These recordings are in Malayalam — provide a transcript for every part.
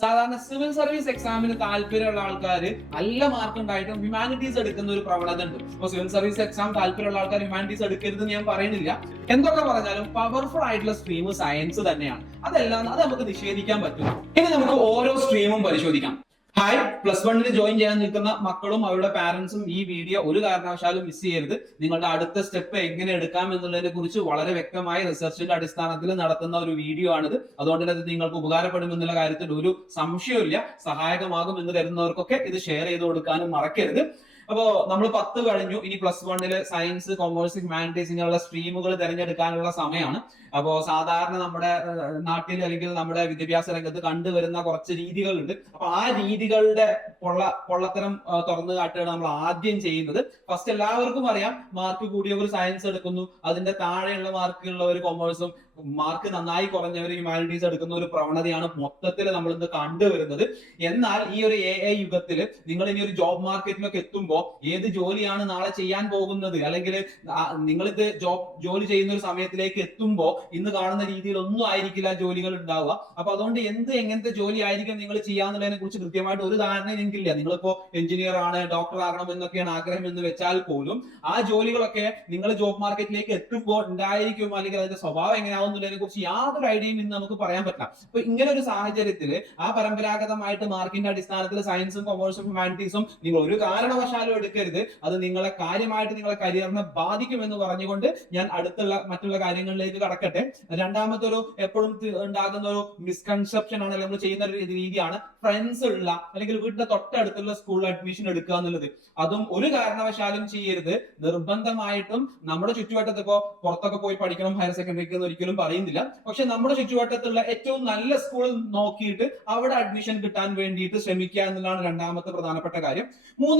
സാധാരണ സിവിൽ സർവീസ് എക്സാമിന് താല്പര്യമുള്ള ആൾക്കാർ നല്ല മാർക്ക് ഉണ്ടായിട്ടും ഹ്യൂമാനിറ്റീസ് എടുക്കുന്ന ഒരു പ്രവണത ഉണ്ട്. അപ്പോൾ സിവിൽ സർവീസ് എക്സാം താല്പര്യമുള്ള ആൾക്കാർ ഹ്യൂമാനിറ്റീസ് എടുക്കരുതെന്ന് ഞാൻ പറയുന്നില്ല. എന്തൊക്കെ പറഞ്ഞാലും പവർഫുൾ ആയിട്ടുള്ള സ്ട്രീം സയൻസ് തന്നെയാണ്. അത് നമുക്ക് നിഷേധിക്കാൻ പറ്റില്ല. ഇനി നമുക്ക് ഓരോ സ്ട്രീമും പരിശോധിക്കാം. ഹായ്, +1 ജോയിൻ ചെയ്യാൻ നിൽക്കുന്ന മക്കളും അവരുടെ പാരന്റ്സും ഈ വീഡിയോ ഒരു കാരണവശാലും മിസ് ചെയ്യരുത്. നിങ്ങളുടെ അടുത്ത സ്റ്റെപ്പ് എങ്ങനെ എടുക്കാം എന്നുള്ളതിനെ കുറിച്ച് വളരെ വ്യക്തമായ റിസർച്ചിന്റെ അടിസ്ഥാനത്തിൽ നടത്തുന്ന ഒരു വീഡിയോ ആണിത്. അതുകൊണ്ട് തന്നെ ഇത് നിങ്ങൾക്ക് ഉപകാരപ്പെടും എന്നുള്ള കാര്യത്തിൽ ഒരു സംശയമില്ല. സഹായകമാകും എന്ന് കരുതുന്നവർക്കൊക്കെ ഇത് ഷെയർ ചെയ്ത് കൊടുക്കാനും മറക്കരുത്. അപ്പോ നമ്മൾ 10 കഴിഞ്ഞു. ഇനി +1 സയൻസ്, കൊമേഴ്സ്, ഹ്യൂമാനിറ്റീസ് ഇങ്ങനെയുള്ള സ്ട്രീമുകൾ തിരഞ്ഞെടുക്കാനുള്ള സമയമാണ്. അപ്പോ സാധാരണ നമ്മുടെ നാട്ടിൽ അല്ലെങ്കിൽ നമ്മുടെ വിദ്യാഭ്യാസ രംഗത്ത് കണ്ടുവരുന്ന കുറച്ച് രീതികളുണ്ട്. അപ്പൊ ആ രീതികളുടെ പൊള്ളത്തരം തുറന്നു കാട്ടുകയാണ് നമ്മൾ ആദ്യം ചെയ്യുന്നത്. ഫസ്റ്റ് എല്ലാവർക്കും അറിയാം, മാർക്ക് കൂടിയവർ സയൻസ് എടുക്കുന്നു, അതിന്റെ താഴെയുള്ള മാർക്കുള്ളവർ കൊമേഴ്സും, മാർക്ക് നന്നായി കുറഞ്ഞവർ ഹ്യൂമാനിറ്റീസ് എടുക്കുന്ന ഒരു പ്രവണതയാണ് മൊത്തത്തിൽ നമ്മൾ ഇന്ന് കണ്ടുവരുന്നത്. എന്നാൽ ഈ ഒരു AI യുഗത്തിൽ നിങ്ങൾ ഇനി ഒരു ജോബ് മാർക്കറ്റിലൊക്കെ എത്തുമ്പോൾ ഏത് ജോലിയാണ് നാളെ ചെയ്യാൻ പോകുന്നത്, അല്ലെങ്കിൽ നിങ്ങളിത് ജോലി ചെയ്യുന്ന ഒരു സമയത്തിലേക്ക് എത്തുമ്പോൾ ഇന്ന് കാണുന്ന രീതിയിൽ ഒന്നും ആയിരിക്കില്ല ജോലികൾ ഉണ്ടാവുക. അപ്പൊ അതുകൊണ്ട് എങ്ങനത്തെ ജോലി ആയിരിക്കും നിങ്ങൾ ചെയ്യാന്നുള്ളതിനെ കുറിച്ച് കൃത്യമായിട്ട് ഒരു ധാരണ നിങ്ങൾക്കില്ല. നിങ്ങളിപ്പോ എഞ്ചിനീയർ ആണ്, ഡോക്ടർ ആകണം എന്നൊക്കെയാണ് ആഗ്രഹം എന്ന് വെച്ചാൽ പോലും ആ ജോലികളൊക്കെ നിങ്ങൾ ജോബ് മാർക്കറ്റിലേക്ക് എത്തുമ്പോൾ ഉണ്ടായിരിക്കും, അല്ലെങ്കിൽ അതിന്റെ സ്വഭാവം എങ്ങനെയാവുന്നതിനെ കുറിച്ച് യാതൊരു ഐഡിയയും ഇന്ന് നമുക്ക് പറയാൻ പറ്റില്ല. അപ്പൊ ഇങ്ങനെ ഒരു സാഹചര്യത്തിൽ ആ പരമ്പരാഗതമായിട്ട് മാർക്കിന്റെ അടിസ്ഥാനത്തിൽ സയൻസും കൊമേഴ്സും ഹ്യൂമാനിറ്റീസും നിങ്ങൾ ഒരു കാരണവശാലും എടുക്കരുത്. അത് നിങ്ങളെ കാര്യമായിട്ട് നിങ്ങളെ കരിയറിനെ ബാധിക്കുമെന്ന് പറഞ്ഞുകൊണ്ട് ഞാൻ മറ്റുള്ള കാര്യങ്ങളിലേക്ക് കടക്കട്ടെ. രണ്ടാമത്തെ ഒരു എപ്പോഴും ഉണ്ടാകുന്ന ഒരു മിസ്കൺസെപ്ഷൻ ആണ്, നമ്മൾ ചെയ്യുന്ന ഒരു രീതിയാണ് ഫ്രണ്ട്സ് ഉള്ള അല്ലെങ്കിൽ വീട്ടിന്റെ തൊട്ടടുത്തുള്ള സ്കൂളിൽ അഡ്മിഷൻ എടുക്കുക എന്നുള്ളത്. അതും ഒരു കാരണവശാലും ചെയ്യരുത്. നിർബന്ധമായിട്ടും നമ്മുടെ ചുറ്റുവട്ടത്ത് ഇപ്പോ പുറത്തൊക്കെ പോയി പഠിക്കണം, ഹയർ സെക്കൻഡറിക്ക് ഒരിക്കലും പറയുന്നില്ല. പക്ഷെ നമ്മുടെ ചുറ്റുവട്ടത്തുള്ള ഏറ്റവും നല്ല സ്കൂൾ നോക്കിയിട്ട് അവിടെ അഡ്മിഷൻ കിട്ടാൻ വേണ്ടിയിട്ട് ശ്രമിക്കുക എന്നുള്ളതാണ് രണ്ടാമത്തെ പ്രധാനപ്പെട്ട കാര്യം.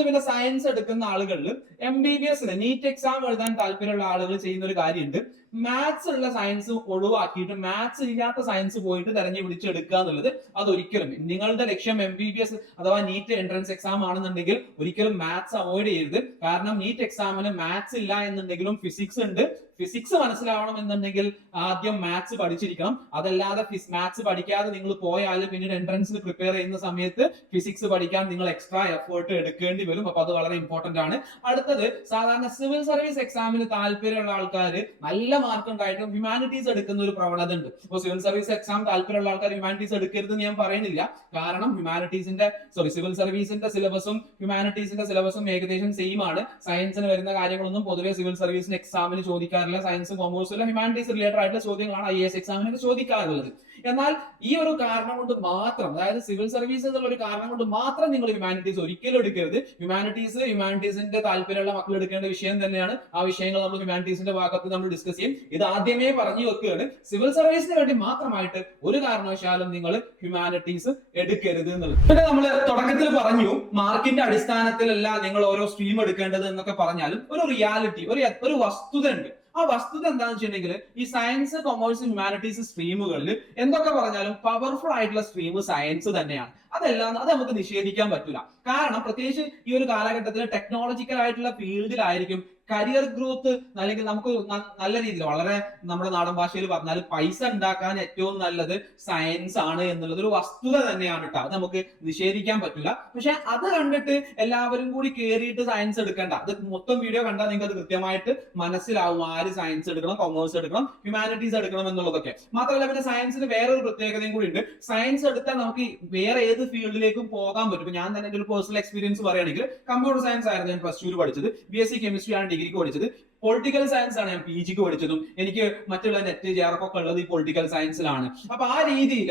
പിന്നെ സയൻസ് എടുക്കുന്ന ആളുകളിൽ MBBS നീറ്റ് എക്സാം എഴുതാൻ താല്പര്യമുള്ള ആളുകൾ ചെയ്യുന്ന ഒരു കാര്യമുണ്ട്. മാത്സ് ഉള്ള സയൻസ് ഒഴിവാക്കിയിട്ട് മാത്സ് ഇല്ലാത്ത സയൻസ് പോയിട്ട് തെരഞ്ഞു പിടിച്ചെടുക്കുക എന്നുള്ളത് അതൊരിക്കലും, നിങ്ങളുടെ ലക്ഷ്യം MBBS അഥവാ നീറ്റ് എൻട്രൻസ് എക്സാം ആണെന്നുണ്ടെങ്കിൽ ഒരിക്കലും മാത്സ് അവോയ്ഡ് ചെയ്യരുത്. കാരണം നീറ്റ് എക്സാമിന് മാത്സ് ഇല്ല എന്നുണ്ടെങ്കിലും ഫിസിക്സ് ഉണ്ട്. ഫിസിക്സ് മനസ്സിലാവണം എന്നുണ്ടെങ്കിൽ ആദ്യം മാത്സ് പഠിച്ചിരിക്കണം. അതല്ലാതെ മാത്സ് പഠിക്കാതെ നിങ്ങൾ പോയാൽ പിന്നീട് എൻട്രൻസിന് പ്രിപ്പയർ ചെയ്യുന്ന സമയത്ത് ഫിസിക്സ് പഠിക്കാൻ നിങ്ങൾ എക്സ്ട്രാ എഫേർട്ട് എടുക്കേണ്ടി വരും. അപ്പൊ അത് വളരെ ഇമ്പോർട്ടന്റ് ആണ്. അടുത്തത്, സാധാരണ സിവിൽ സർവീസ് എക്സാമിന് താല്പര്യമുള്ള ആൾക്കാർ നല്ല മാർക്ക് ഉണ്ടായിട്ടും ഹ്യൂമാനിറ്റീസ് എടുക്കുന്ന ഒരു പ്രവണത ഉണ്ട്. ഇപ്പോൾ സിവിൽ സർവീസ് എക്സാം താല്പര്യമുള്ള ആൾക്കാർ ഹ്യൂമാനിറ്റീസ് എടുക്കരുതെന്ന് ഞാൻ പറയുന്നില്ല. കാരണം സിവിൽ സർവീസിന്റെ സിലബസും ഹ്യൂമാനിറ്റീസിന്റെ സിലബസും ഏകദേശം സെയിം ആണ്. സയൻസിന് വരുന്ന കാര്യങ്ങളൊന്നും പൊതുവെ സിവിൽ സർവീസിന് എക്സാമിന് ചോദിക്കാറില്ല. സയൻസും കൊമേഴ്സും ഹ്യൂമാനിറ്റീസ് റിലേറ്റഡ് ആയിട്ടുള്ള ചോദ്യങ്ങളാണ് IAS എക്സാമിനൊക്കെ ചോദിക്കാറുള്ളത്. എന്നാൽ ഈ ഒരു കാരണം കൊണ്ട് മാത്രം, അതായത് സിവിൽ സർവീസ് എന്നുള്ള ഒരു കാരണം കൊണ്ട് മാത്രം നിങ്ങൾ ഹ്യൂമാനിറ്റീസ് ഒരിക്കലും എടുക്കരുത്. ഹ്യൂമാനിറ്റീസിന്റെ താല്പര്യമുള്ള മക്കൾ എടുക്കേണ്ട വിഷയം തന്നെയാണ്. ആ വിഷയങ്ങൾ നമ്മൾ ഹ്യൂമാനിറ്റീസിന്റെ ഭാഗത്ത് നമ്മൾ ഡിസ്കസ് ചെയ്യും. ഇത് ആദ്യമേ പറഞ്ഞു വെക്കുകയാണ്, സിവിൽ സർവീസിന് വേണ്ടി മാത്രമായിട്ട് ഒരു കാരണവശാലും നിങ്ങൾ ഹ്യൂമാനിറ്റീസ് എടുക്കരുത് എന്നുള്ളത്. പിന്നെ നമ്മൾ തുടക്കത്തിൽ പറഞ്ഞു മാർക്കിന്റെ അടിസ്ഥാനത്തിലല്ല നിങ്ങൾ ഓരോ സ്ട്രീം എടുക്കേണ്ടത് എന്നൊക്കെ പറഞ്ഞാലും ഒരു റിയാലിറ്റി, ഒരു വസ്തുത ഉണ്ട്. ആ വസ്തുത എന്താണെന്ന് വെച്ചിട്ടുണ്ടെങ്കിൽ ഈ സയൻസ്, കൊമേഴ്സ്, ഹ്യൂമാനിറ്റീസ് സ്ട്രീമുകളിൽ എന്തൊക്കെ പറഞ്ഞാലും പവർഫുൾ ആയിട്ടുള്ള സ്ട്രീം സയൻസ് തന്നെയാണ്. അത് നമുക്ക് നിഷേധിക്കാൻ പറ്റില്ല. കാരണം പ്രത്യേകിച്ച് ഈ ഒരു കാലഘട്ടത്തിൽ ടെക്നോളജിക്കൽ ആയിട്ടുള്ള ഫീൽഡിലായിരിക്കും കരിയർ ഗ്രോത്ത്, അല്ലെങ്കിൽ നമുക്ക് നല്ല രീതിയിൽ, വളരെ നമ്മുടെ നാടൻ ഭാഷയിൽ പറഞ്ഞാൽ പൈസ ഉണ്ടാക്കാൻ ഏറ്റവും നല്ലത് സയൻസ് ആണ് എന്നുള്ളത് ഒരു വസ്തുത തന്നെയാണ് കേട്ടോ. അത് നമുക്ക് നിഷേധിക്കാൻ പറ്റില്ല. പക്ഷെ അത് കണ്ടിട്ട് എല്ലാവരും കൂടി കയറിയിട്ട് സയൻസ് എടുക്കണ്ട. അത് മൊത്തം വീഡിയോ കണ്ടാൽ നിങ്ങൾക്ക് അത് കൃത്യമായിട്ട് മനസ്സിലാവും ആര് സയൻസ് എടുക്കണം, കൊമേഴ്സ് എടുക്കണം, ഹ്യൂമാനിറ്റീസ് എടുക്കണം എന്നുള്ളതൊക്കെ. മാത്രമല്ല പിന്നെ സയൻസിന് വേറൊരു പ്രത്യേകതയും കൂടി ഉണ്ട്. സയൻസ് എടുത്താൽ നമുക്ക് വേറെ ഏത് ഫീൽഡിലേക്കും പോകാൻ പറ്റും. ഞാൻ തന്നെ എന്റെ ഒരു പേഴ്സണൽ എക്സ്പീരിയൻസ് പറയുകയാണെങ്കിൽ കമ്പ്യൂട്ടർ സയൻസ് ആയിരുന്നു ഞാൻ +2 പഠിച്ചത്. BSc കെമിസ്ട്രി ആണ് ഡിഗ്രിക്ക് പഠിച്ചത്. പൊളിറ്റിക്കൽ സയൻസ് ആണ് ഞാൻ PGക്ക് പഠിച്ചതും. എനിക്ക് മറ്റുള്ള നെറ്റ് ജെആർഎഫ് ഉള്ളത് ഈ പൊളിറ്റിക്കൽ സയൻസിലാണ്. അപ്പൊ ആ രീതിയിൽ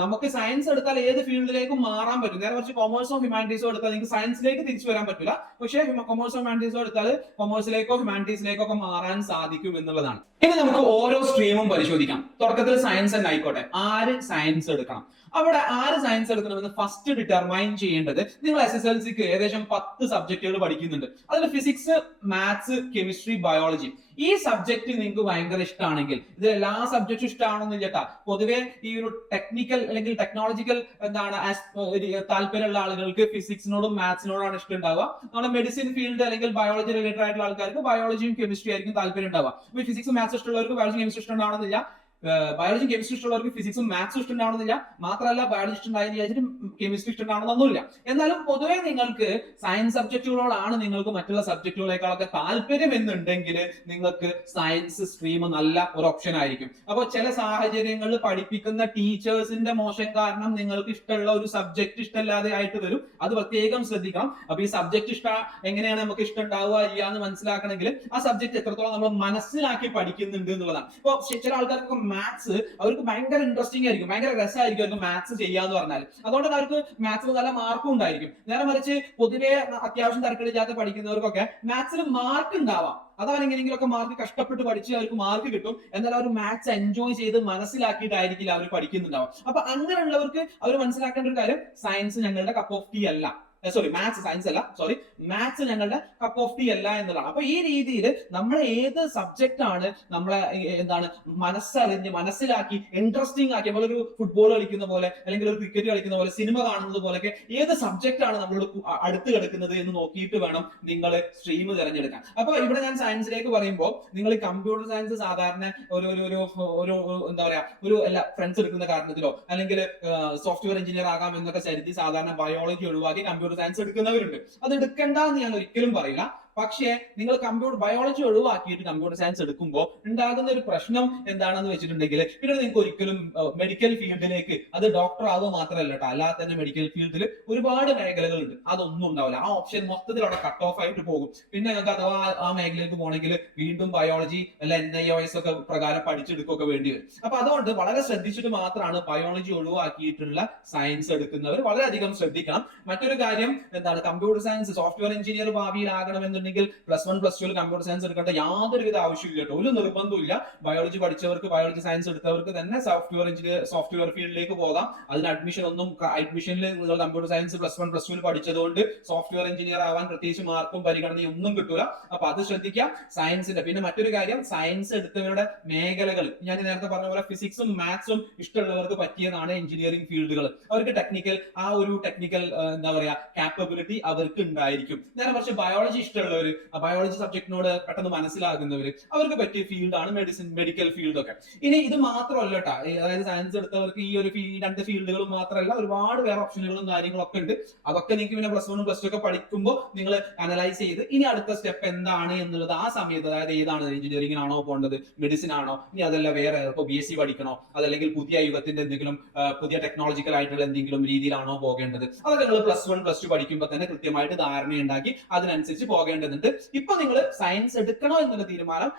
നമുക്ക് സയൻസ് എടുത്താൽ ഏത് ഫീൽഡിലേക്കും മാറാൻ പറ്റും. നേരെ കുറച്ച് കൊമേഴ്സോ ഹ്യൂമാനിറ്റീസോ എടുത്താൽ നിങ്ങൾക്ക് സയൻസിലേക്ക് തിരിച്ചു വരാൻ പറ്റില്ല. പക്ഷേ കൊമേഴ്സോ ഹ്യൂമാനിറ്റീസോ എടുത്താൽ കൊമേഴ്സിലേക്കോ ഹ്യൂമാനിറ്റീസിലേക്കോ ഒക്കെ മാറാൻ സാധിക്കും എന്നുള്ളതാണ്. ഇനി നമുക്ക് ഓരോ സ്ട്രീമും പരിശോധിക്കാം. തുടക്കത്തിൽ സയൻസ് തന്നെ ആയിക്കോട്ടെ. ആര് സയൻസ് എടുക്കണം? അവിടെ ആര് സയൻസ് എടുക്കണമെന്ന് ഫസ്റ്റ് ഡിറ്റർമൈൻ ചെയ്യേണ്ടത്, നിങ്ങൾ SSLCക്ക് ഏകദേശം 10 സബ്ജക്റ്റുകൾ പഠിക്കുന്നുണ്ട്. അതിൽ ഫിസിക്സ്, മാത്സ്, കെമിസ്ട്രി, ബയോളജി. ഈ സബ്ജക്ട് നിങ്ങൾക്ക് ഭയങ്കര ഇഷ്ടമാണെങ്കിൽ, ഇത് എല്ലാ സബ്ജക്റ്റും ഇഷ്ടമാണെന്നില്ല കേട്ടാ. പൊതുവെ ഈ ഒരു ടെക്നിക്കൽ അല്ലെങ്കിൽ ടെക്നോളജിക്കൽ താല്പര്യമുള്ള ആളുകൾക്ക് ഫിസിക്സിനോടും മാത്സിനോടാണ് ഇഷ്ടം ഉണ്ടാവുക. നമ്മുടെ മെഡിസിൻ ഫീൽഡ് അല്ലെങ്കിൽ ബയോളജി റിലേറ്റഡ് ആയിട്ടുള്ള ആൾക്കാർക്ക് ബയോളജിയും കെമിസ്ട്രി ആയിരിക്കും താല്പര്യം ഉണ്ടാവുക. ഫിസിക്സ്, മാത്സ് ഇഷ്ടമുള്ളവർക്ക് ബയോളജി, കെമിസ്ട്രി ഇഷ്ടം ഉണ്ടാവണമെന്നില്ല. ബയോളജി കെമിസ്ട്രി ഇഷ്ടമുള്ളവർക്ക് ഫിസിക്സും മാത്സും ഇഷ്ടമുണ്ടാവണമെന്നില്ല, മാത്രമല്ല ബയോളജി ഇഷ്ടമുണ്ടായെന്ന് വിചാരിച്ചിട്ട് കെമിസ്ട്രി ഇഷ്ടമുണ്ടാവണമെന്നൊന്നുമില്ല. എന്നാലും പൊതുവെ നിങ്ങൾക്ക് സയൻസ് സബ്ജക്റ്റുകളോടാണ് നിങ്ങൾക്ക് മറ്റുള്ള സബ്ജക്റ്റുകളെക്കാളൊക്കെ താല്പര്യം എന്നുണ്ടെങ്കിൽ നിങ്ങൾക്ക് സയൻസ് സ്ട്രീം നല്ല ഒരു ഓപ്ഷൻ ആയിരിക്കും. അപ്പോൾ ചില സാഹചര്യങ്ങളിൽ പഠിപ്പിക്കുന്ന ടീച്ചേഴ്സിന്റെ മോശം കാരണം നിങ്ങൾക്ക് ഇഷ്ടമുള്ള ഒരു സബ്ജക്ട് ഇഷ്ടമില്ലാതെ ആയിട്ട് വരും. അത് പ്രത്യേകം ശ്രദ്ധിക്കണം. അപ്പൊ ഈ സബ്ജക്ട് എങ്ങനെയാണ് നമുക്ക് ഇഷ്ടം ഉണ്ടാവുക ഇല്ല എന്ന് മനസ്സിലാക്കണമെങ്കിൽ ആ സബ്ജക്ട് എത്രത്തോളം നമ്മൾ മനസ്സിലാക്കി പഠിക്കുന്നുണ്ട് എന്നുള്ളതാണ്. ഇപ്പൊ ചില ആൾക്കാർക്ക് മാത്സ് അവർക്ക് ഭയങ്കര ഇൻട്രസ്റ്റിംഗ് ആയിരിക്കും, ഭയങ്കര രസമായിരിക്കും അവർക്ക് മാത്സ് ചെയ്യാന്ന് പറഞ്ഞാൽ. അതുകൊണ്ട് അവർക്ക് മാത്സിൽ നല്ല മാർക്കും ഉണ്ടായിരിക്കും. നേരെ മറിച്ച് പൊതുവെ അത്യാവശ്യം തരക്കേടില്ലാതെ പഠിക്കുന്നവർക്കൊക്കെ മാത്സിൽ മാർക്ക് ഉണ്ടാവാം. അതാണ് എങ്ങനെയെങ്കിലുമൊക്കെ മാർക്ക് കഷ്ടപ്പെട്ട് പഠിച്ച് അവർക്ക് മാർക്ക് കിട്ടും. എന്നാൽ അവർ മാത്സ് എൻജോയ് ചെയ്ത് മനസ്സിലാക്കിയിട്ടായിരിക്കില്ല അവർ പഠിക്കുന്നുണ്ടാവും. അപ്പൊ അങ്ങനെയുള്ളവർക്ക് അവർ മനസ്സിലാക്കേണ്ട ഒരു കാര്യം, സയൻസ് ഞങ്ങളുടെ കപ്പ് ഓഫ് ടീ അല്ല. മാത്സ് ഞങ്ങളുടെ കപ്പ് ഓഫ് ടീ അല്ല എന്നുള്ളതാണ്. അപ്പൊ ഈ രീതിയിൽ നമ്മൾ ഏത് സബ്ജക്റ്റ് ആണ് നമ്മളെ എന്താണ് മനസ്സറിഞ്ഞ് മനസ്സിലാക്കി ഇൻട്രസ്റ്റിംഗ് ആക്കി, നമ്മൾ ഒരു ഫുട്ബോൾ കളിക്കുന്ന പോലെ അല്ലെങ്കിൽ ഒരു ക്രിക്കറ്റ് കളിക്കുന്ന പോലെ സിനിമ കാണുന്നത് പോലെയൊക്കെ ഏത് സബ്ജക്റ്റ് ആണ് നമ്മളോട് അടുത്ത് കിടക്കുന്നത് എന്ന് നോക്കിയിട്ട് വേണം നിങ്ങൾ സ്ട്രീം തിരഞ്ഞെടുക്കാൻ. അപ്പൊ ഇവിടെ ഞാൻ സയൻസിലേക്ക് പറയുമ്പോൾ നിങ്ങൾ കമ്പ്യൂട്ടർ സയൻസ് സാധാരണ ഒരു എന്താ പറയാ ഒരു എല്ലാ ഫ്രണ്ട്സ് എടുക്കുന്ന കാരണത്തിലോ അല്ലെങ്കിൽ സോഫ്റ്റ്വെയർ എഞ്ചിനീയർ ആകാം എന്നൊക്കെ കരുതി സാധാരണ ബയോളജി ഒഴിവാക്കി കമ്പ്യൂട്ടർ സയൻസ് എടുക്കുന്നവരുണ്ട്. അത് എടുക്കണ്ട എന്ന് ഞാൻ ഒരിക്കലും പറയില്ല. പക്ഷേ നിങ്ങൾ ബയോളജി ഒഴിവാക്കിയിട്ട് കമ്പ്യൂട്ടർ സയൻസ് എടുക്കുമ്പോൾ ഉണ്ടാകുന്ന ഒരു പ്രശ്നം എന്താണെന്ന് വെച്ചിട്ടുണ്ടെങ്കിൽ പിന്നെ നിങ്ങൾക്ക് ഒരിക്കലും മെഡിക്കൽ ഫീൽഡിലേക്ക്, അത് ഡോക്ടർ ആവുക മാത്രമല്ല കേട്ടോ, അല്ലാതെ തന്നെ മെഡിക്കൽ ഫീൽഡിൽ ഒരുപാട് മേഖലകളുണ്ട്, അതൊന്നും ഉണ്ടാവില്ല. ആ ഓപ്ഷൻ മൊത്തത്തിൽ അവിടെ കട്ട് ഓഫ് ആയിട്ട് പോകും. പിന്നെ നിങ്ങൾക്ക് അഥവാ ആ മേഖലയിലേക്ക് പോകണമെങ്കിൽ വീണ്ടും ബയോളജി അല്ല NIOS ഒക്കെ പ്രകാരം പഠിച്ചെടുക്കുകയൊക്കെ വേണ്ടി വരും. അപ്പൊ അതുകൊണ്ട് വളരെ ശ്രദ്ധിച്ചിട്ട് മാത്രമാണ് ബയോളജി ഒഴിവാക്കിയിട്ടുള്ള സയൻസ് എടുക്കുന്നവർ വളരെയധികം ശ്രദ്ധിക്കണം. മറ്റൊരു കാര്യം എന്താണ്, കമ്പ്യൂട്ടർ സയൻസ് സോഫ്റ്റ്വെയർ എഞ്ചിനീയർ ഭാവിയിലാകണമെന്നുണ്ടെങ്കിൽ +1 +2 കമ്പ്യൂട്ടർ സയൻസ് എടുക്കേണ്ട യാതൊരുവിധ ആവശ്യമില്ല കേട്ടോ, ഒരു നിർബന്ധമില്ല. ബയോളജി പഠിച്ചവർക്ക്, ബയോളജി സയൻസ് എടുത്തവർക്ക് തന്നെ സോഫ്റ്റ്വെയർ ഫീൽഡിലേക്ക് പോകാം. അതിന് അഡ്മിഷനിൽ നിങ്ങൾ കമ്പ്യൂട്ടർ സയൻസ് +1 +2 പഠിച്ചതുകൊണ്ട് സോഫ്റ്റ്വെയർ എഞ്ചിനീയർ ആവാൻ പ്രത്യേകിച്ച് മാർക്കും പരിഗണനയും ഒന്നും കിട്ടൂല. അപ്പൊ അത് ശ്രദ്ധിക്കാം സയൻസിന്റെ. പിന്നെ മറ്റൊരു കാര്യം, സയൻസ് എടുത്തവരുടെ മേഖലകൾ ഞാൻ നേരത്തെ പറഞ്ഞ പോലെ ഫിസിക്സും മാത്സും ഇഷ്ടമുള്ളവർക്ക് പറ്റിയതാണ് എഞ്ചിനീയറിംഗ് ഫീൽഡുകൾ. അവർക്ക് ടെക്നിക്കൽ എന്താ പറയാ കാപ്പബിലിറ്റി അവർക്ക് ഉണ്ടായിരിക്കും. നേരെ മറിച്ച് ബയോളജി ഇഷ്ടമുള്ളവർ, ബയോളജി സബ്ജക്റ്റിനോട് പെട്ടെന്ന് മനസ്സിലാകുന്നവർ, അവർക്ക് പറ്റിയ ഫീൽഡാണ് മെഡിക്കൽ ഫീൽഡ് ഒക്കെ. ഇനി ഇത് മാത്രമല്ല കേട്ടോ, അതായത് സയൻസ് എടുത്തവർക്ക് ഈ ഒരു 2 ഫീൽഡുകളും മാത്രമല്ല, ഒരുപാട് വേറെ ഓപ്ഷനുകളും കാര്യങ്ങളൊക്കെ ഉണ്ട്. അതൊക്കെ നിങ്ങൾക്ക് പിന്നെ +1 +2 ഒക്കെ പഠിക്കുമ്പോൾ നിങ്ങൾ അനലൈസ് ചെയ്ത് ഇനി അടുത്ത സ്റ്റെപ്പ് എന്താണ് എന്നുള്ളത് ആ സമയത്ത്, അതായത് ഏതാണ് എഞ്ചിനീയറിംഗിനാണോ പോകേണ്ടത്, മെഡിസിൻ ആണോ, ഇനി അതല്ല വേറെ BSc പഠിക്കണോ, അതല്ലെങ്കിൽ പുതിയ യുഗത്തിന്റെ എന്തെങ്കിലും പുതിയ ടെക്നോളജിക്കൽ ആയിട്ടുള്ള എന്തെങ്കിലും രീതിയിലാണോ പോകേണ്ടത്, അതൊക്കെ നിങ്ങൾ +1 +2 പഠിക്കുമ്പോൾ തന്നെ കൃത്യമായിട്ട് ധാരണയുണ്ടാക്കി അതിനനുസരിച്ച് പോകേണ്ടതുണ്ട്. ഇപ്പൊ നിങ്ങൾ സയൻസ് എടുക്കണോ എന്നുള്ള തീരുമാനം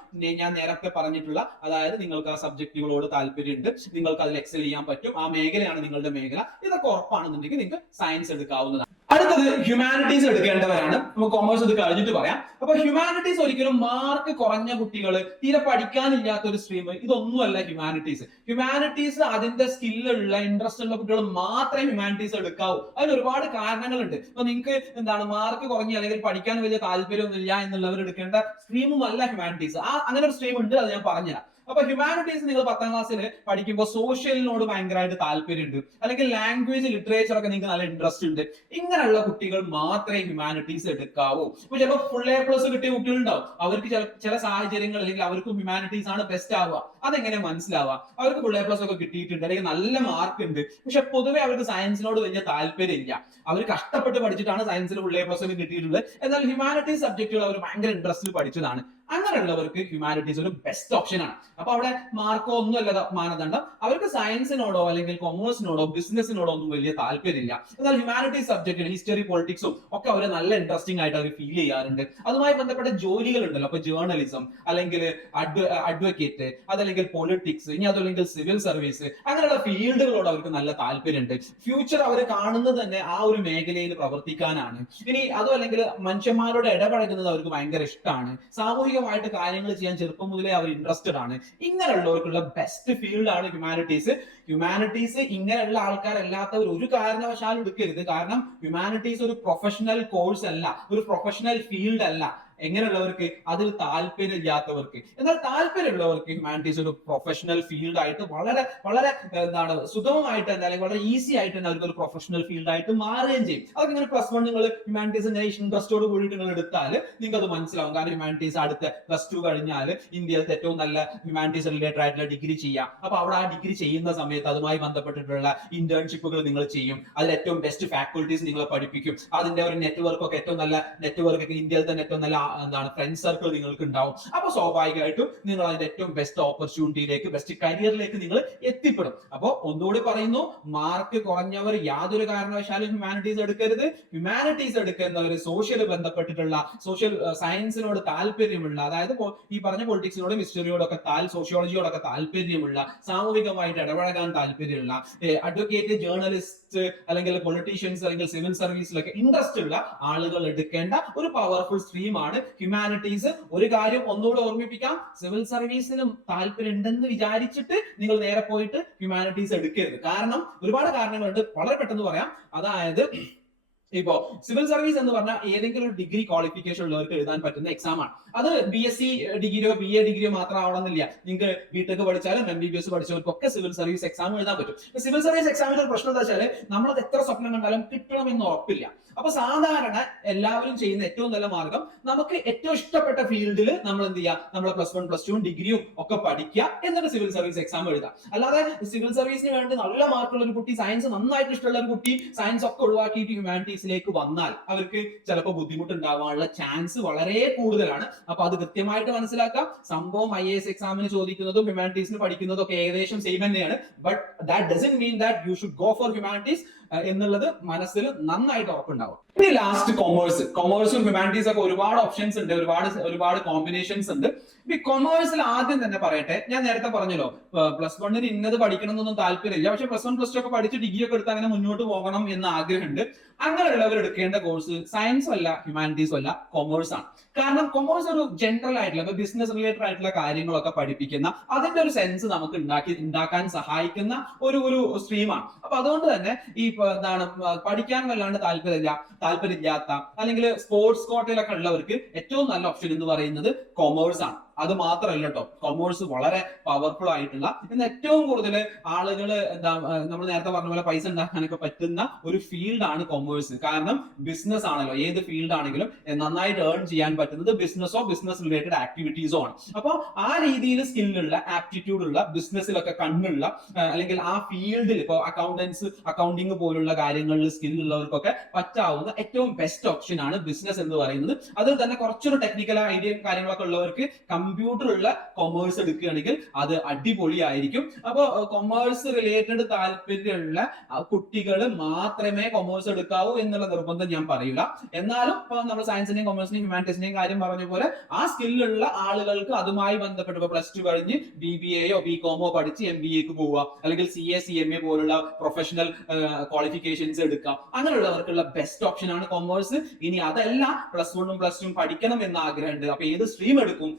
ഞാൻ നേരത്തെ പറഞ്ഞിട്ടുള്ള, അതായത് നിങ്ങൾക്ക് ആ സബ്ജക്റ്റുകളോട് താല്പര്യമുണ്ട്, നിങ്ങൾക്ക് അതിൽ എക്സൽ ചെയ്യാൻ പറ്റും, ആ മേഖലയാണ് നിങ്ങളുടെ മേഖല, ഇതൊക്കെ ഉറപ്പാണെന്നുണ്ടെങ്കിൽ നിങ്ങൾക്ക് സയൻസ് എടുക്കാവുന്നതാണ്. അടുത്തത് ഹ്യൂമാനിറ്റീസ് എടുക്കേണ്ടവരാണ്. നമുക്ക് കൊമേഴ്സ് ഇത് കഴിഞ്ഞിട്ട് പറയാം. അപ്പൊ ഹ്യൂമാനിറ്റീസ് ഒരിക്കലും മാർക്ക് കുറഞ്ഞ കുട്ടികൾ, തീരെ പഠിക്കാനില്ലാത്ത ഒരു സ്ട്രീം, ഇതൊന്നുമല്ല ഹ്യൂമാനിറ്റീസ് അതിന്റെ സ്കില്ലുള്ള ഇൻട്രസ്റ്റ് ഉള്ള കുട്ടികൾ മാത്രമേ ഹ്യൂമാനിറ്റീസ് എടുക്കാവൂ. അതിന് ഒരുപാട് കാരണങ്ങളുണ്ട്. ഇപ്പൊ നിങ്ങൾക്ക് എന്താണ് മാർക്ക് കുറഞ്ഞ അല്ലെങ്കിൽ പഠിക്കാൻ വലിയ താല്പര്യമൊന്നുമില്ല എന്നുള്ളവർ എടുക്കേണ്ട സ്ട്രീമും അല്ല ഹ്യൂമാനിറ്റീസ്. അങ്ങനെ ഒരു സ്ട്രീം ഉണ്ട്, അത് ഞാൻ പറഞ്ഞുതരാം. അപ്പൊ ഹ്യൂമാനിറ്റീസ് നിങ്ങൾ 10ാം ക്ലാസ്സിൽ പഠിക്കുമ്പോൾ സോഷ്യലിനോട് ഭയങ്കരമായിട്ട് താല്പര്യമുണ്ട്, അല്ലെങ്കിൽ ലാംഗ്വേജ് ലിറ്ററേച്ചർ ഒക്കെ നിങ്ങൾക്ക് നല്ല ഇൻട്രസ്റ്റ് ഉണ്ട്, ഇങ്ങനെയുള്ള കുട്ടികൾ മാത്രമേ ഹ്യൂമാനിറ്റീസ് എടുക്കാവൂ. ഇപ്പൊ ചിലപ്പോൾ ഫുൾ A+ കിട്ടിയ കുട്ടികളുണ്ടാവും, അവർക്ക് ചില സാഹചര്യങ്ങൾ അല്ലെങ്കിൽ അവർക്ക് ഹ്യൂമാനിറ്റീസ് ആണ് ബെസ്റ്റ് ആവുക. അതെങ്ങനെ മനസ്സിലാവുക? അവർക്ക് ഫുൾ A+ ഒക്കെ കിട്ടിയിട്ടുണ്ട്, അല്ലെങ്കിൽ നല്ല മാർക്ക് ഉണ്ട്, പക്ഷെ പൊതുവെ അവർക്ക് സയൻസിനോട് വലിയ താല്പര്യമില്ല. അവർ കഷ്ടപ്പെട്ട് പഠിച്ചിട്ടാണ് സയൻസിൽ ഫുൾ A+ ഒക്കെ കിട്ടിയിട്ടുള്ളത്. എന്നാൽ ഹ്യൂമാനിറ്റീസ് സബ്ജക്റ്റുകൾ അവർ ഭയങ്കര ഇൻട്രസ്റ്റിൽ പഠിച്ചതാണ്. അങ്ങനെയുള്ളവർക്ക് ഹ്യൂമാനിറ്റീസ് ഒരു ബെസ്റ്റ് ഓപ്ഷൻ ആണ്. അപ്പൊ അവിടെ മാർക്കോ ഒന്നുമല്ല മാനദണ്ഡം, അവർക്ക് സയൻസിനോടോ അല്ലെങ്കിൽ കൊമേഴ്സിനോടോ ബിസിനസിനോടോ ഒന്നും വലിയ താല്പര്യമില്ല. എന്നാൽ ഹ്യൂമാനിറ്റീസ് സബ്ജക്റ്റ് ഹിസ്റ്ററി പൊളിറ്റിക്സും ഒക്കെ അവർ നല്ല ഇൻട്രസ്റ്റിംഗ് ആയിട്ട് അവർ ഫീൽ ചെയ്യാറുണ്ട്. അതുമായി ബന്ധപ്പെട്ട ജോലികൾ ഉണ്ടല്ലോ, അപ്പൊ ജേർണലിസം അല്ലെങ്കിൽ അഡ്വക്കേറ്റ്, അതല്ലെങ്കിൽ പൊളിറ്റിക്സ്, ഇനി അതല്ലെങ്കിൽ സിവിൽ സർവീസ്, അങ്ങനെയുള്ള ഫീൽഡുകളോട് അവർക്ക് നല്ല താല്പര്യമുണ്ട്. ഫ്യൂച്ചർ അവർ കാണുന്നത് തന്നെ ആ ഒരു മേഖലയിൽ പ്രവർത്തിക്കാനാണ്. ഇനി അതും അല്ലെങ്കിൽ മനുഷ്യന്മാരോട് ഇടപഴകുന്നത് അവർക്ക് ഭയങ്കര ഇഷ്ടമാണ്. സാമൂഹികമായിട്ട് കാര്യങ്ങൾ ചെയ്യാൻ ചെറുപ്പം മുതലേ അവർ ഇൻട്രസ്റ്റഡ് ആണ്. ഇങ്ങനെയുള്ളവർക്കുള്ള ബെസ്റ്റ് ഫീൽഡ് ആണ് ഹ്യൂമാനിറ്റീസ്. ഇങ്ങനെയുള്ള ആൾക്കാരല്ലാത്തവർ ഒരു കാരണവശാലും എടുക്കരുത്. കാരണം ഹ്യൂമാനിറ്റീസ് ഒരു പ്രൊഫഷണൽ കോഴ്സ് അല്ല, ഒരു പ്രൊഫഷണൽ ഫീൽഡ് അല്ല. എങ്ങനെയുള്ളവർക്ക്? അതിൽ താല്പര്യമില്ലാത്തവർക്ക്. എന്നാൽ താല്പര്യമുള്ളവർക്ക് ഹ്യൂമാനിറ്റീസ് ഒരു പ്രൊഫഷണൽ ഫീൽഡ് ആയിട്ട് വളരെ വളരെ എന്താണ് സുഗമമായിട്ട് തന്നെ, അല്ലെങ്കിൽ വളരെ ഈസി ആയിട്ട് തന്നെ അവർക്ക് ഒരു പ്രൊഫഷണൽ ഫീൽഡ് ആയിട്ട് മാറുകയും ചെയ്യും. അതൊക്കെ ഇങ്ങനെ +1 നിങ്ങൾ ഹ്യൂമാനിറ്റീസ് ഇൻട്രസ്റ്റോട് കൂടിയിട്ട് നിങ്ങൾ എടുത്താൽ നിങ്ങൾക്ക് അത് മനസ്സിലാവും. കാരണം ഹ്യൂമാനിറ്റീസ് അടുത്ത +2 കഴിഞ്ഞാൽ ഇന്ത്യയിലത്തെ ഏറ്റവും നല്ല ഹ്യൂമാനിറ്റീസ് റിലേറ്റഡ് ആയിട്ടുള്ള ഡിഗ്രി ചെയ്യാം. അപ്പൊ അവിടെ ആ ഡിഗ്രി ചെയ്യുന്ന സമയത്ത് അതുമായി ബന്ധപ്പെട്ടിട്ടുള്ള ഇന്റേൺഷിപ്പുകൾ നിങ്ങൾ ചെയ്യും. അതിൽ ഏറ്റവും ബെസ്റ്റ് ഫാക്കൽറ്റീസ് നിങ്ങളെ പഠിപ്പിക്കും. അതിന്റെ ഒരു നെറ്റ്വർക്ക് ഒക്കെ, ഏറ്റവും നല്ല നെറ്റ്വർക്ക് ഒക്കെ, ഇന്ത്യയിൽ തന്നെ ഏറ്റവും നല്ല എന്താണ് ഫ്രണ്ട് സർക്കിൾ നിങ്ങൾക്ക് ഉണ്ടാവും. അപ്പൊ സ്വാഭാവികമായിട്ടും നിങ്ങൾ അതിന്റെ ഏറ്റവും ബെസ്റ്റ് ഓപ്പർച്യൂണിറ്റിയിലേക്ക്, ബെസ്റ്റ് കരിയറിലേക്ക് നിങ്ങൾ എത്തിപ്പെടും. അപ്പൊ ഒന്നുകൂടി പറയുന്നു, മാർക്ക് കുറഞ്ഞവർ യാതൊരു കാരണവശാലും ഹ്യൂമാനിറ്റീസ് എടുക്കരുത്. ഹ്യൂമാനിറ്റീസ് എടുക്കുന്നവർ സോഷ്യൽ ബന്ധപ്പെട്ടിട്ടുള്ള, സോഷ്യൽ സയൻസിനോട് താല്പര്യമുള്ള, അതായത് ഈ പറഞ്ഞ പൊളിറ്റിക്സിനോടും ഹിസ്റ്ററിയോടൊക്കെ സോഷ്യോളജിയോടൊക്കെ താല്പര്യമുള്ള, സാമൂഹികമായിട്ട് ഇടപഴകാൻ താല്പര്യമുള്ള, അഡ്വക്കേറ്റ്, ജേർണലിസ്റ്റ്, അല്ലെങ്കിൽ പൊളിറ്റീഷ്യൻസ്, അല്ലെങ്കിൽ സിവിൽ സർവീസിലൊക്കെ ഇൻട്രസ്റ്റ് ഉള്ള ആളുകൾ എടുക്കേണ്ട ഒരു പവർഫുൾ സ്ട്രീമാണ് ഹ്യൂമാനിറ്റീസ്. ഒരു കാര്യം ഒന്നുകൂടെ ഓർമ്മിപ്പിക്കാം, സിവിൽ സർവീസിനും താല്പര്യം ഉണ്ടെന്ന് വിചാരിച്ചിട്ട് നിങ്ങൾ നേരെ പോയിട്ട് ഹ്യൂമാനിറ്റീസ് എടുക്കരുത്. കാരണം ഒരുപാട് കാരണങ്ങളുണ്ട്, വളരെ പെട്ടെന്ന് പറയാം. അതായത് ഇപ്പോ സിവിൽ സർവീസ് എന്ന് പറഞ്ഞാൽ ഏതെങ്കിലും ഒരു ഡിഗ്രി ക്വാളിഫിക്കേഷൻ ഉള്ളവർക്ക് എഴുതാൻ പറ്റുന്ന എക്സാം ആണ്. അത് BSc ഡിഗ്രിയോ BA ഡിഗ്രിയോ മാത്രം ആവണമെന്നില്ല. നിങ്ങൾക്ക് BTech പഠിച്ചാലും MBBS പഠിച്ചവർക്കൊക്കെ സിവിൽ സർവീസ് എക്സാം എഴുതാൻ പറ്റും. സിവിൽ സർവീസ് എക്സാമിന്റെ ഒരു പ്രശ്നം എന്താ വെച്ചാൽ നമ്മളത് എത്ര സ്വപ്നം കണ്ടാലും കിട്ടണമെന്ന് ഉറപ്പില്ല. അപ്പൊ സാധാരണ എല്ലാവരും ചെയ്യുന്ന ഏറ്റവും നല്ല മാർഗം, നമുക്ക് ഏറ്റവും ഇഷ്ടപ്പെട്ട ഫീൽഡിൽ നമ്മൾ എന്ത് ചെയ്യുക, നമ്മളെ +1 +2 ഡിഗ്രിയും ഒക്കെ പഠിക്കുക, എന്നിട്ട് സിവിൽ സർവീസ് എക്സാം എഴുതാം. അല്ലാതെ സിവിൽ സർവീസിന് വേണ്ടി നല്ല മാർക്കുള്ള ഒരു കുട്ടി, സയൻസ് നന്നായിട്ട് ഇഷ്ടമുള്ള ഒരു കുട്ടി സയൻസ് ഒക്കെ ഒഴിവാക്കിയിട്ട് ഹ്യൂമാനിറ്റീസിലേക്ക് വന്നാൽ അവർക്ക് ചിലപ്പോൾ ബുദ്ധിമുട്ടുണ്ടാവാനുള്ള ചാൻസ് വളരെ കൂടുതലാണ്. അപ്പൊ അത് കൃത്യമായിട്ട് മനസ്സിലാക്കാം. സംഭവം IAS എക്സാമിന് ചോദിക്കുന്നതും ഹ്യൂമാനിറ്റീസിന് പഠിക്കുന്നതും ഒക്കെ ഏകദേശം സെയിം തന്നെയാണ്. But that doesn't mean that you should go for humanities എന്നുള്ളത് മനസ്സിൽ നന്നായിട്ട് ഉറപ്പുണ്ടാവും. ഇനി ലാസ്റ്റ് കൊമേഴ്സും ഹ്യൂമാനിറ്റീസ് ഒക്കെ ഒരുപാട് ഓപ്ഷൻസ് ഉണ്ട്, ഒരുപാട് കോമ്പിനേഷൻസ് ഉണ്ട്. ഈ കൊമേഴ്സിൽ ആദ്യം തന്നെ പറയട്ടെ, ഞാൻ നേരത്തെ പറഞ്ഞല്ലോ +1 ഇന്നത് പഠിക്കണം എന്നൊന്നും താല്പര്യമില്ല, പക്ഷെ +1 +2 ഒക്കെ പഠിച്ച് ഡിഗ്രി ഒക്കെ എടുത്ത് അങ്ങനെ മുന്നോട്ട് പോകണം എന്ന് ആഗ്രഹമുണ്ട്. അങ്ങനെയുള്ളവർ എടുക്കേണ്ട കോഴ്സ് സയൻസും അല്ല ഹ്യൂമാനിറ്റീസും അല്ല, കൊമേഴ്സ് ആണ്. കാരണം കൊമേഴ്സ് ഒരു ജനറൽ ആയിട്ടുള്ള ബിസിനസ് റിലേറ്റഡ് ആയിട്ടുള്ള കാര്യങ്ങളൊക്കെ പഠിപ്പിക്കുന്ന, അതിന്റെ ഒരു സെൻസ് നമുക്ക് ഉണ്ടാക്കാൻ സഹായിക്കുന്ന ഒരു സ്ട്രീമാണ്. അപ്പൊ അതുകൊണ്ട് തന്നെ ഈ എന്താണ് പഠിക്കാൻ വല്ലാണ്ട് താല്പര്യമില്ലാത്ത, അല്ലെങ്കിൽ സ്പോർട്സ് കോട്ടയിലൊക്കെ ഉള്ളവർക്ക് ഏറ്റവും നല്ല ഓപ്ഷൻ എന്ന് പറയുന്നത് കൊമേഴ്സ് ആണ്. അത് മാത്രമല്ല കേട്ടോ, കൊമേഴ്സ് വളരെ പവർഫുൾ ആയിട്ടുള്ള, ഇന്ന് ഏറ്റവും കൂടുതൽ ആളുകൾ നമ്മൾ നേരത്തെ പറഞ്ഞ പോലെ പൈസ ഉണ്ടാക്കാനൊക്കെ പറ്റുന്ന ഒരു ഫീൽഡാണ് കൊമേഴ്സ്. കാരണം ബിസിനസ് ആണല്ലോ, ഏത് ഫീൽഡ് ആണെങ്കിലും നന്നായിട്ട് ഏൺ ചെയ്യാൻ പറ്റുന്നത് ബിസിനസ്സോ ബിസിനസ് റിലേറ്റഡ് ആക്ടിവിറ്റീസോ ആണ്. അപ്പോൾ ആ രീതിയിൽ സ്കില്ലുള്ള, ആപ്റ്റിറ്റ്യൂഡ് ഉള്ള, ബിസിനസ്സിലൊക്കെ കണ്ണുള്ള, അല്ലെങ്കിൽ ആ ഫീൽഡിൽ ഇപ്പോൾ അക്കൗണ്ടിങ് പോലുള്ള കാര്യങ്ങളിൽ സ്കില്ലുള്ളവർക്കൊക്കെ പറ്റാവുന്ന ഏറ്റവും ബെസ്റ്റ് ഓപ്ഷൻ ആണ് ബിസിനസ് എന്ന് പറയുന്നത്. അതിൽ തന്നെ കുറച്ചൊരു ടെക്നിക്കൽ ഐഡിയയും കാര്യങ്ങളൊക്കെ ഉള്ളവർക്ക് കമ്പ്യൂട്ടർ ഉള്ള കൊമേഴ്സ് എടുക്കുകയാണെങ്കിൽ അത് അടിപൊളിയായിരിക്കും. അപ്പോൾ കൊമേഴ്സ് റിലേറ്റഡ് താല്പര്യമുള്ള കുട്ടികൾ മാത്രമേ കൊമേഴ്സ് എടുക്കാവൂ എന്നുള്ള നിർബന്ധം ഞാൻ പറയില്ല. എന്നാലും ഇപ്പൊ നമ്മൾ സയൻസിന്റെയും കൊമേഴ്സിന്റെയും ഹ്യൂമാനിറ്റീസിന്റെയും കാര്യം പറഞ്ഞ പോലെ ആ സ്കില്ലുള്ള ആളുകൾക്ക് അതുമായി ബന്ധപ്പെട്ട് +2 കഴിഞ്ഞ് BBAയോ BComോ പഠിച്ച് MBAക്ക് പോവുക, അല്ലെങ്കിൽ CA CMA പോലുള്ള പ്രൊഫഷണൽ ക്വാളിഫിക്കേഷൻസ് എടുക്കാം. അങ്ങനെയുള്ളവർക്കുള്ള ബെസ്റ്റ് ഓപ്ഷൻ ആണ് കൊമേഴ്സ്. ഇനി അതല്ല +1 +2 പഠിക്കണം എന്ന ആഗ്രഹമുണ്ട്, അപ്പൊ ഏത് സ്ട്രീം എടുക്കും,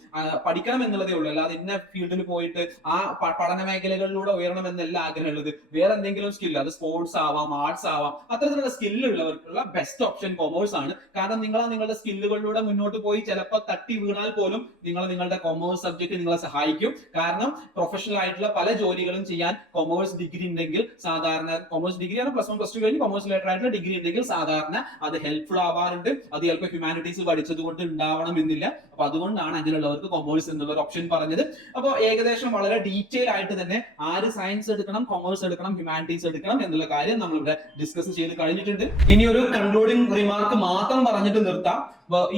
പഠിക്കണം എന്നുള്ളതേ ഉള്ളൂ. അല്ലാതെ ഇന്ന ഫീൽഡിൽ പോയിട്ട് ആ പഠന മേഖലകളിലൂടെ ഉയരണം എന്നല്ല ആഗ്രഹമുള്ളത്. വേറെ എന്തെങ്കിലും സ്കില്ല്, അത് സ്പോർട്സ് ആവാം, ആർട്സ് ആവാം, അത്തരത്തിലുള്ള സ്കില്ലുള്ളവർക്കുള്ള ബെസ്റ്റ് ഓപ്ഷൻ കൊമേഴ്സ് ആണ്. കാരണം നിങ്ങളുടെ സ്കില്ലുകളിലൂടെ മുന്നോട്ട് പോയി ചിലപ്പോൾ തട്ടി വീണാൽ പോലും നിങ്ങളുടെ കൊമേഴ്സ് സബ്ജക്ട് നിങ്ങളെ സഹായിക്കും. കാരണം പ്രൊഫഷണൽ ആയിട്ടുള്ള പല ജോലികളും ചെയ്യാൻ കൊമേഴ്സ് ഡിഗ്രി ഉണ്ടെങ്കിൽ, സാധാരണ കൊമേഴ്സ് ഡിഗ്രി ആണ് +1 +2 കഴിഞ്ഞ് കൊമേഴ്സ് റിലേറ്റഡ് ആയിട്ടുള്ള ഡിഗ്രി ഉണ്ടെങ്കിൽ സാധാരണ അത് ഹെൽപ്ഫുൾ ആവാറുണ്ട്. അത് ചിലപ്പോൾ ഹ്യൂമാനിറ്റീസ് പഠിച്ചത് കൊണ്ട് ഉണ്ടാവണം എന്നില്ല. അപ്പൊ അതുകൊണ്ടാണ് അങ്ങനെയുള്ളവർക്ക് കൊമേഴ്സ് എന്നുള്ള ഒരു ഓപ്ഷൻ പറഞ്ഞത്. അപ്പോൾ ഏകദേശം വളരെ ഡീറ്റെയിൽ ആയിട്ട് തന്നെ ആര് സയൻസ് എടുക്കണം, കൊമേഴ്സ് എടുക്കണം, ഹ്യൂമാനിറ്റീസ് എടുക്കണം എന്നുള്ള കാര്യം നമ്മൾ ഇവിടെ ഡിസ്കസ് ചെയ്ത് കഴിഞ്ഞിട്ടുണ്ട്. ഇനി ഒരു കൺക്ലൂഡിംഗ് റിമാർക്ക് മാത്രം പറഞ്ഞിട്ട് നിർത്താം.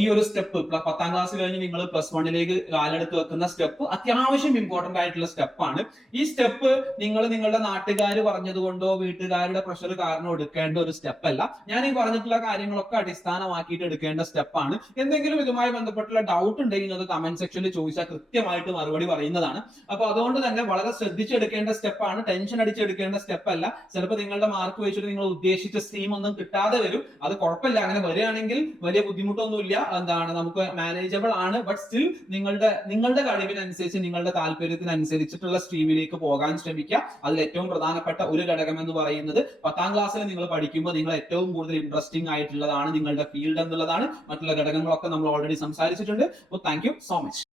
ഈ ഒരു സ്റ്റെപ്പ് 10ാം ക്ലാസ് കഴിഞ്ഞ് നിങ്ങൾ +1ലേക്ക് കാലെടുത്ത് വെക്കുന്ന സ്റ്റെപ്പ് അത്യാവശ്യം ഇമ്പോർട്ടന്റ് ആയിട്ടുള്ള സ്റ്റെപ്പാണ്. ഈ സ്റ്റെപ്പ് നിങ്ങളുടെ നാട്ടുകാർ പറഞ്ഞതുകൊണ്ടോ വീട്ടുകാരുടെ പ്രഷർ കാരണം എടുക്കേണ്ട ഒരു സ്റ്റെപ്പ് അല്ല. ഞാൻ ഈ പറഞ്ഞിട്ടുള്ള കാര്യങ്ങളൊക്കെ അടിസ്ഥാനമാക്കിയിട്ട് എടുക്കേണ്ട സ്റ്റെപ്പാണ്. എന്തെങ്കിലും ഇതുമായി ബന്ധപ്പെട്ടുള്ള ഡൗട്ട് ഡൗട്ട് ഉണ്ടെങ്കിൽ നിങ്ങൾക്ക് കമന്റ് സെക്ഷനിൽ ചോദിച്ചാൽ കൃത്യമായിട്ട് മറുപടി പറയുന്നതാണ്. അപ്പൊ അതുകൊണ്ട് തന്നെ വളരെ ശ്രദ്ധിച്ചെടുക്കേണ്ട സ്റ്റെപ്പാണ്, ടെൻഷൻ അടിച്ചെടുക്കേണ്ട സ്റ്റെപ്പ് അല്ല. ചിലപ്പോൾ നിങ്ങളുടെ മാർക്ക് വെച്ചിട്ട് നിങ്ങൾ ഉദ്ദേശിച്ച സ്ട്രീം ഒന്നും കിട്ടാതെ വരും. അത് കുഴപ്പമില്ല, അങ്ങനെ വരികയാണെങ്കിൽ വലിയ ബുദ്ധിമുട്ടൊന്നുമില്ല, എന്താണ് നമുക്ക് മാനേജബിൾ ആണ്. ബട്ട് സ്റ്റിൽ നിങ്ങളുടെ കഴിവിനനുസരിച്ച് നിങ്ങളുടെ താല്പര്യത്തിനനുസരിച്ചിട്ടുള്ള സ്ട്രീമിലേക്ക് പോകാൻ ശ്രമിക്കുക. അതിൽ ഏറ്റവും പ്രധാനപ്പെട്ട ഒരു ഘടകം എന്ന് പറയുന്നത് 10ാം ക്ലാസ്സിൽ നിങ്ങൾ പഠിക്കുമ്പോൾ നിങ്ങൾ ഏറ്റവും കൂടുതൽ ഇൻട്രസ്റ്റിംഗ് ആയിട്ടുള്ളതാണ് നിങ്ങളുടെ ഫീൽഡ് എന്നുള്ളതാണ്. മറ്റുള്ള ഘടകങ്ങളൊക്കെ നമ്മൾ ഓൾറെഡി സംസാരിച്ചിട്ടുണ്ട്. അപ്പോൾ താങ്ക് യു സോ മച്ച്.